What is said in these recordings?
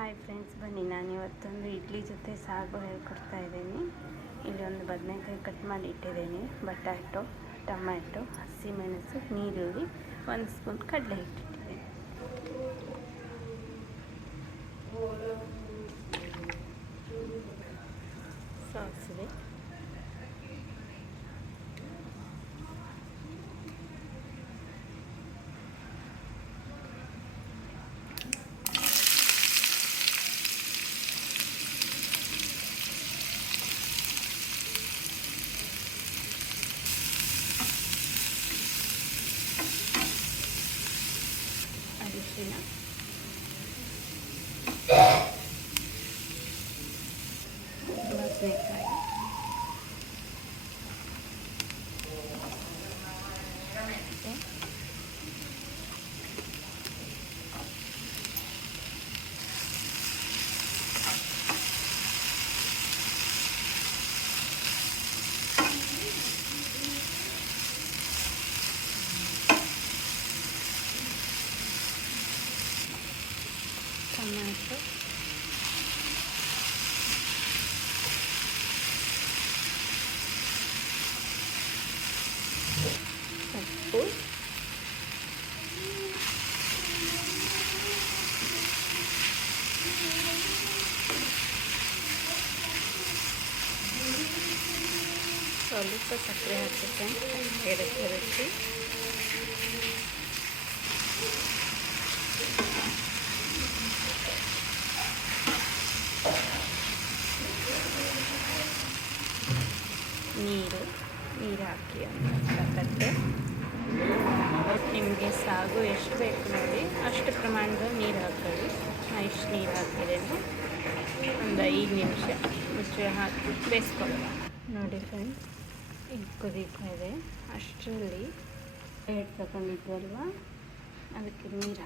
Hi friends, ಬನ್ನಿ ನಾನು ಇವತ್ತೊಂದು ಇಡ್ಲಿ ಜೊತೆ ಸಾಗು ಹೇಳ್ಕೊಡ್ತಾ ಇದ್ದೀನಿ. ಇಲ್ಲಿ ಒಂದು ಬದನೆಕಾಯಿ ಕಟ್ ಮಾಡಿ ಇಟ್ಟಿದ್ದೀನಿ, ಬಟಾಟೊ, ಟೊಮ್ಯಾಟೊ, ಹಸಿಮೆಣಸು, ನೀರುಳ್ಳಿ, 1 ಸ್ಪೂನ್ ಕಡಲೆ ಹಿಟ್ಟಿಟ್ಟಿದ್ದೀನಿ. ಸಾಸಿವೆ, ಅರಿಶಿನ, ಬದನೆಕಾಯಿ, ಟೊಮ್ಯಾಟೊ, ಉಪ್ಪು, ಸ್ವಲ್ಪ ಸಕ್ಕರೆ ಹಾಕುತ್ತೆ, ಎರಚಿ, ನೀರು ಹಾಕಿ ಕಟ್ಟೆ. ನಿಮಗೆ ಸಾಗು ಎಷ್ಟು ಬೇಕು ನೋಡಿ ಅಷ್ಟು ಪ್ರಮಾಣದಲ್ಲಿ ನೀರು ಹಾಕೊಳ್ಳಿ. ನಾನು ಇಷ್ಟು ನೀರು ಹಾಕಿದ್ದೇನೆ. ಒಂದು 5 ನಿಮಿಷ ಮುಚ್ಚಳ ಹಾಕಿ ಬೇಯಿಸ್ಕೊಳ್ಳೋಣ. ನೋಡಿ ಫ್ರೆಂಡ್ಸ್, ಈಗ ಕುದೀತಾ ಇದೆ. ಅಷ್ಟರಲ್ಲಿ ಪ್ಲೇಟ್ ತಗೊಂಡಿದ್ವಲ್ವ, ಅದಕ್ಕೆ ನೀರು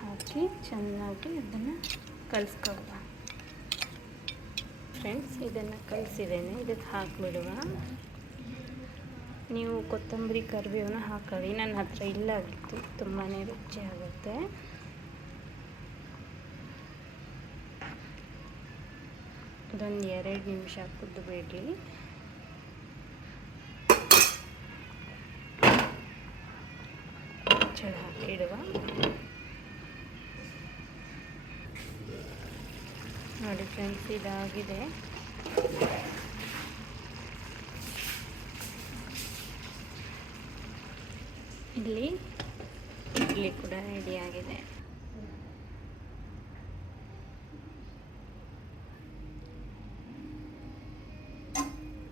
ಹಾಕಿ ಚೆನ್ನಾಗಿ ಅದನ್ನು ಕಲಿಸ್ಕೊಳ್ಳೋಣ. ಫ್ರೆಂಡ್ಸ್, ಇದನ್ನು ಕಲಿಸಿದ್ದೇನೆ, ಇದಕ್ಕೆ ಹಾಕಿಬಿಡುವ. ನೀವು ಕೊತ್ತಂಬರಿ ಕರಿಬೇವನ್ನ ಹಾಕೊಳ್ಳಿ, ನನ್ನ ಹತ್ರ ಇಲ್ಲಾಗಿತ್ತು. ತುಂಬಾ ರುಚಿಯಾಗುತ್ತೆ. ಇದೊಂದು 2 ನಿಮಿಷ ಕುದ್ದು ಬಿಡಲಿ. ಮುಚ್ಚಳ ಹಾಕಿಡುವ. ನೋಡಿ ಫ್ರೆಂಡ್ಸ್, ಇದಾಗಿದೆ. ಇಲ್ಲಿ ಇಡ್ಲಿ ಕೂಡ ರೆಡಿಯಾಗಿದೆ.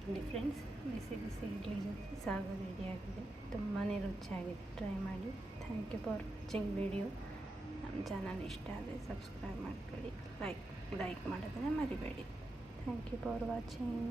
ನೋಡಿ ಫ್ರೆಂಡ್ಸ್, ಬಿಸಿ ಬಿಸಿ ಇಡ್ಲಿ ಜೊತೆ ಸಾಗು ರೆಡಿಯಾಗಿದೆ. ತುಂಬಾ ರುಚಿಯಾಗಿದೆ. ಟ್ರೈ ಮಾಡಿ. Thank you for watching video. ನಮ್ಮ ಚಾನಲ್ ಇಷ್ಟ ಆದರೆ ಸಬ್ಸ್ಕ್ರೈಬ್ ಮಾಡ್ಕೊಳ್ಳಿ, ಲೈಕ್ ಮಾಡೋದನ್ನು ಮರಿಬೇಡಿ. Thank you for watching.